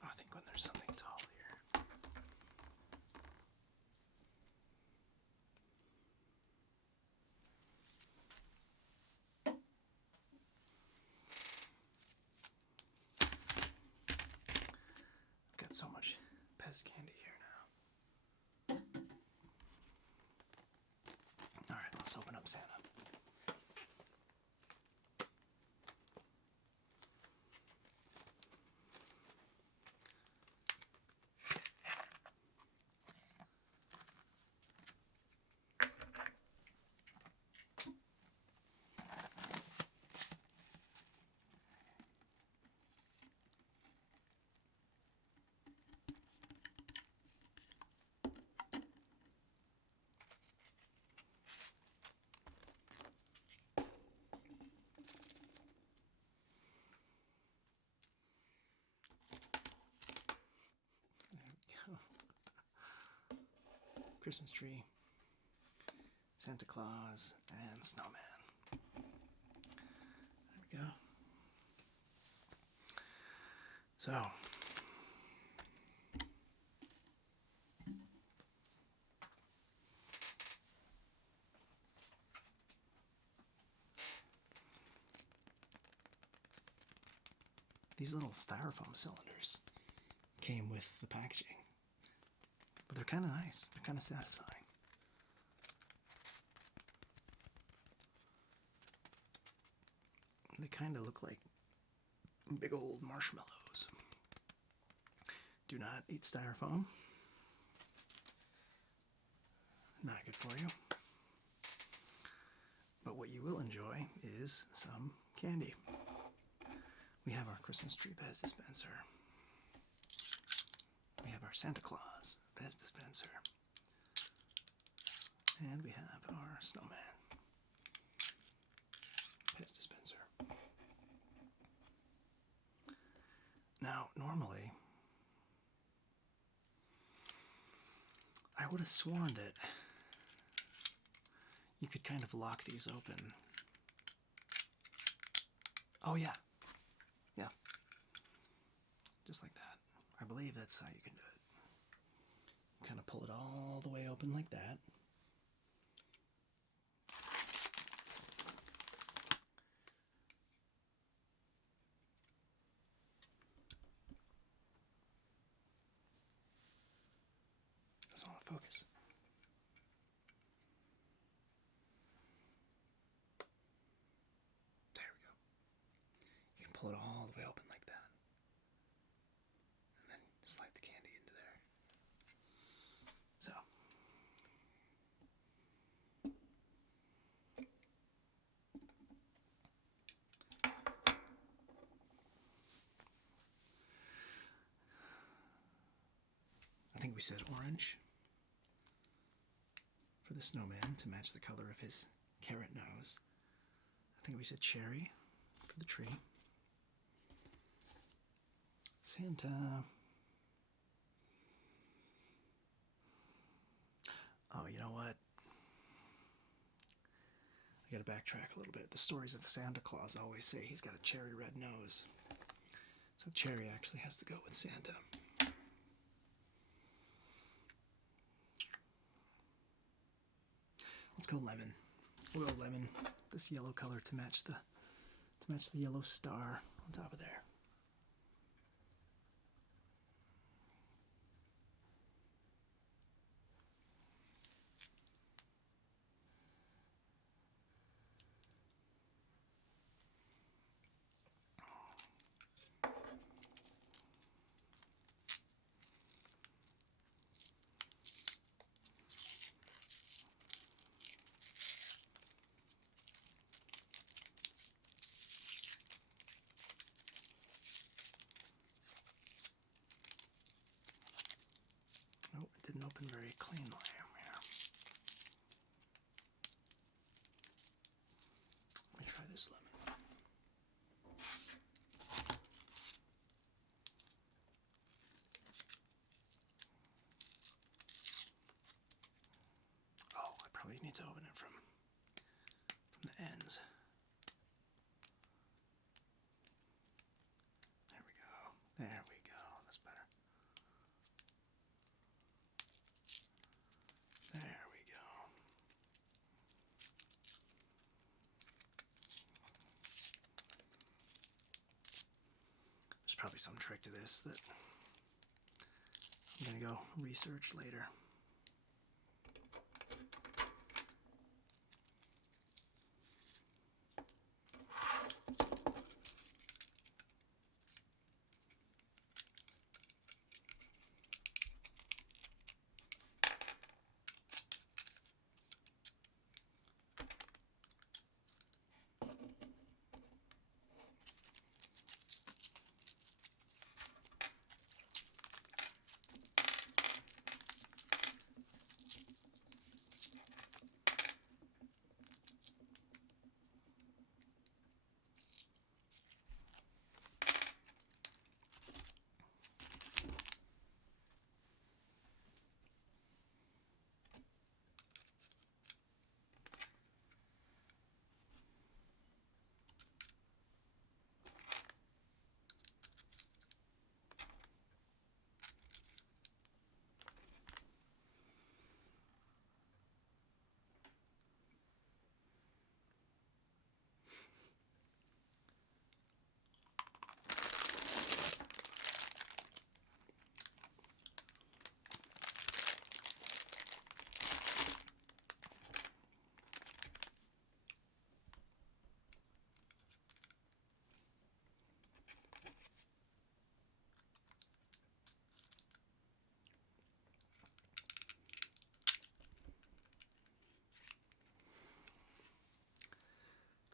I think when there's something tall here. I've got so much Pez candy here now. Alright, let's open up Santa. Christmas tree, Santa Claus, and snowman. There we go. So, these little styrofoam cylinders came with the packaging. But they're kind of nice. They're kind of satisfying. They kind of look like big old marshmallows. Do not eat styrofoam. Not good for you. But what you will enjoy is some candy. We have our Christmas tree Pez dispenser. We have our Santa Claus Pez dispenser. And we have our snowman Pez dispenser. Now, normally, I would have sworn that you could kind of lock these open. Oh yeah. Yeah. Just like that. I believe that's how you can do it. Kind of pull it all the way open like that. That's not focus. There we go. You can pull it all the way open like that. And then slide the candy into there. So. we said orange for the snowman to match the color of his carrot nose. I think we said cherry for the tree. Santa. Oh, you know what? I gotta backtrack a little bit. The stories of Santa Claus always say he's got a cherry red nose. So cherry actually has to go with Santa. Let's go lemon. We'll go lemon, this yellow color to match the yellow star on top of there. Oh, it didn't open very cleanly here. Let me try this lemon. Oh, I probably need to open it from the ends. There we go. There we go. That's better. There we go. There's probably some trick to this that I'm gonna go research later.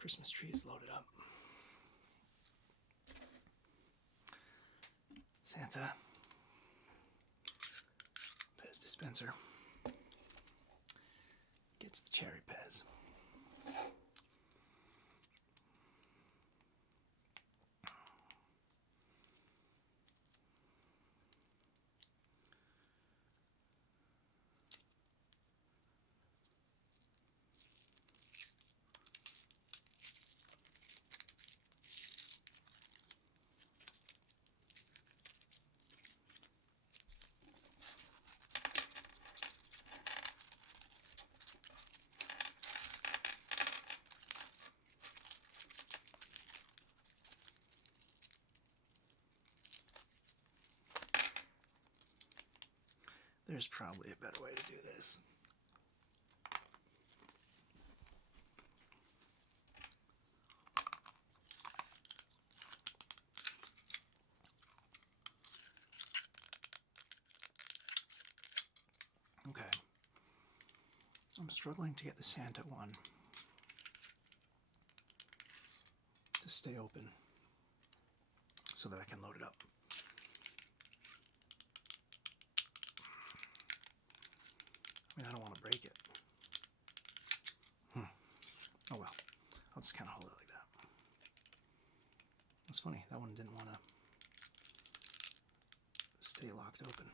Christmas tree is loaded up. Santa. Pez dispenser. Gets the cherry Pez. There's probably a better way to do this. Okay. I'm struggling to get the Santa one to stay open so that I can load it up. I mean, I don't want to break it. Oh well. I'll just kind of hold it like that. That's funny. That one didn't want to stay locked open.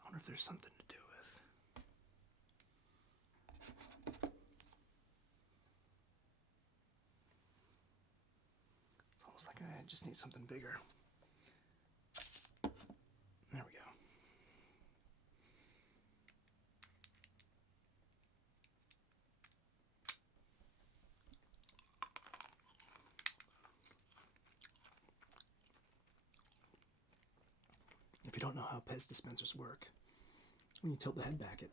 I wonder if there's something to do with. It's almost like I just need something bigger. There we go. If you don't know how Pez dispensers work, when you tilt the head back, it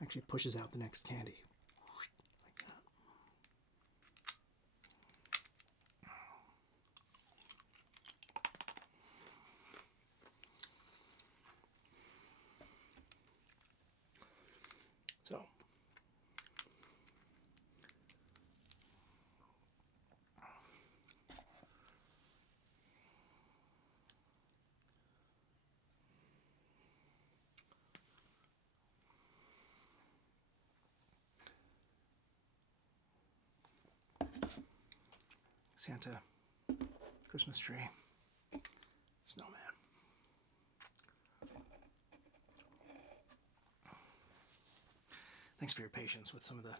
actually pushes out the next candy. Like that. So, Santa, Christmas tree, snowman. Thanks for your patience with some of the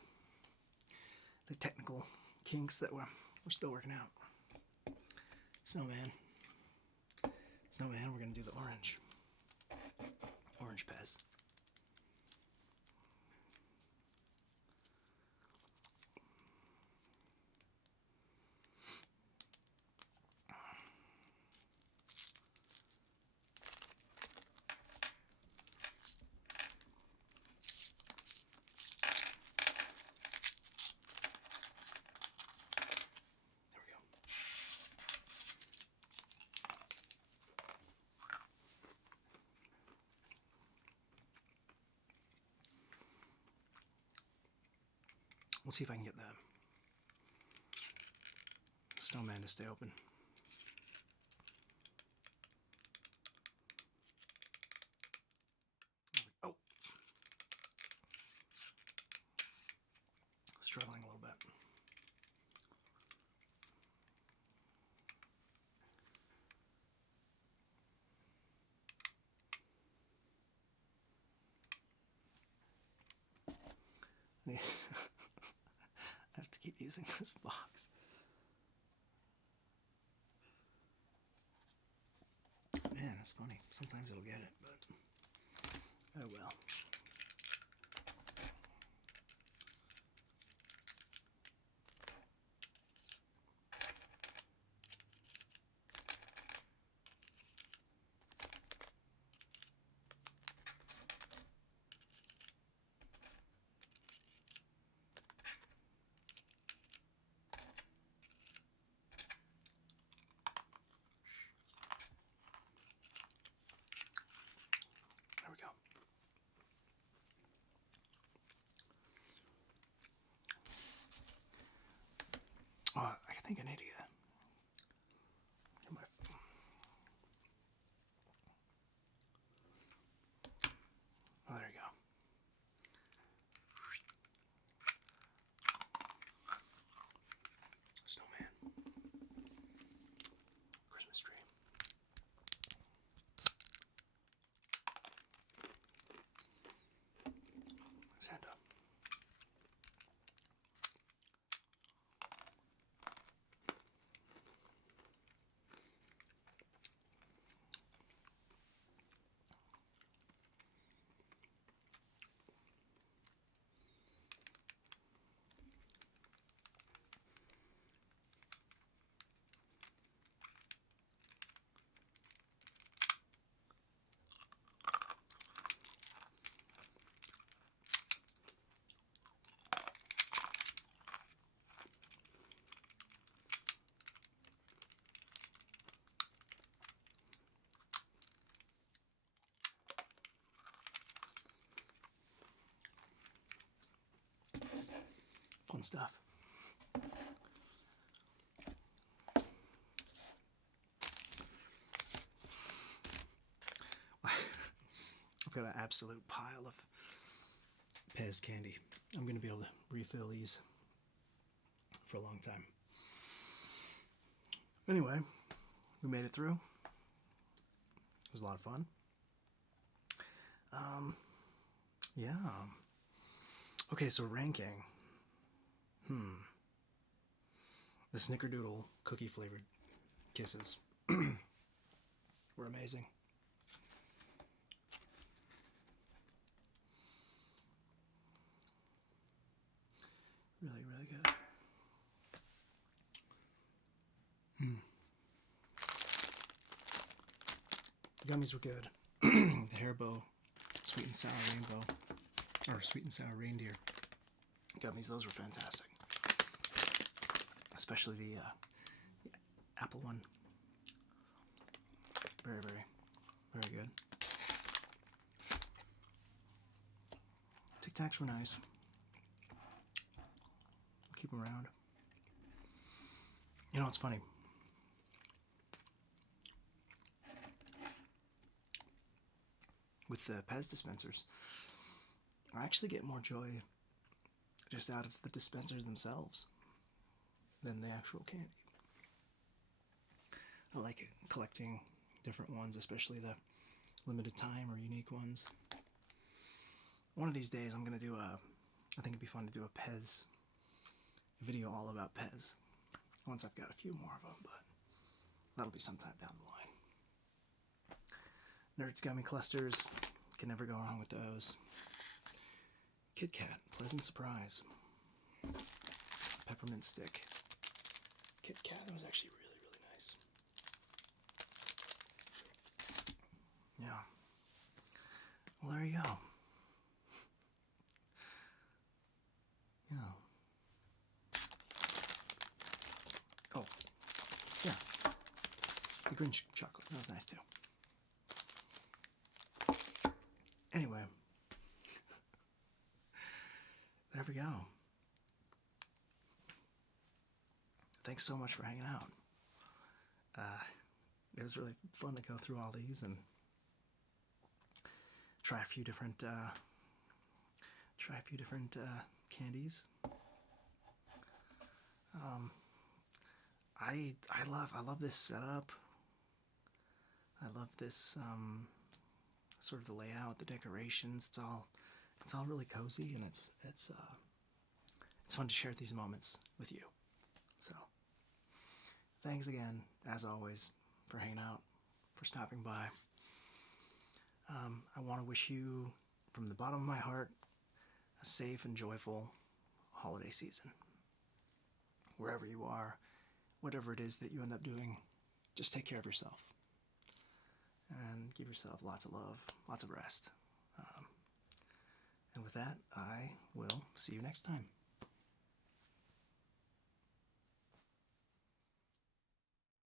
technical kinks that we're still working out. Snowman. Snowman, we're going to do the orange. Orange Pez. We'll see if I can get the snowman to stay open. Oh! Struggling a little bit. I have to keep using this box. Man, that's funny. Sometimes it'll get it, but oh well. There we go. stuff. I've got an absolute pile of Pez candy. I'm going to be able to refill these for a long time. Anyway, we made it through. It was a lot of fun. Yeah. Okay, so ranking. The Snickerdoodle cookie flavored kisses were amazing. Really, really good. The gummies were good. The Haribo sweet and sour rainbow, or sweet and sour reindeer gummies, those were fantastic. Especially the apple one. Very, very, very good. Tic Tacs were nice. I'll keep them around. You know, it's funny. With the Pez dispensers, I actually get more joy just out of the dispensers themselves than the actual candy. I like it, collecting different ones, especially the limited time or unique ones. One of these days I'm going to do I think it'd be fun to do a Pez video all about Pez. Once I've got a few more of them, but that'll be sometime down the line. Nerds gummy clusters, can never go wrong with those. KitKat, pleasant surprise. Peppermint stick. KitKat, that was actually really, really nice. Yeah. Well, there you go. Yeah. Oh, yeah. The Grinch chocolate, that was nice too. Anyway, there we go. Thanks so much for hanging out. It was really fun to go through all these and try a few different candies. I love this setup. I love this sort of the layout, the decorations. It's all really cozy, and it's fun to share these moments with you. So, thanks again, as always, for hanging out, for stopping by. I want to wish you, from the bottom of my heart, a safe and joyful holiday season. Wherever you are, whatever it is that you end up doing, just take care of yourself. And give yourself lots of love, lots of rest. And with that, I will see you next time.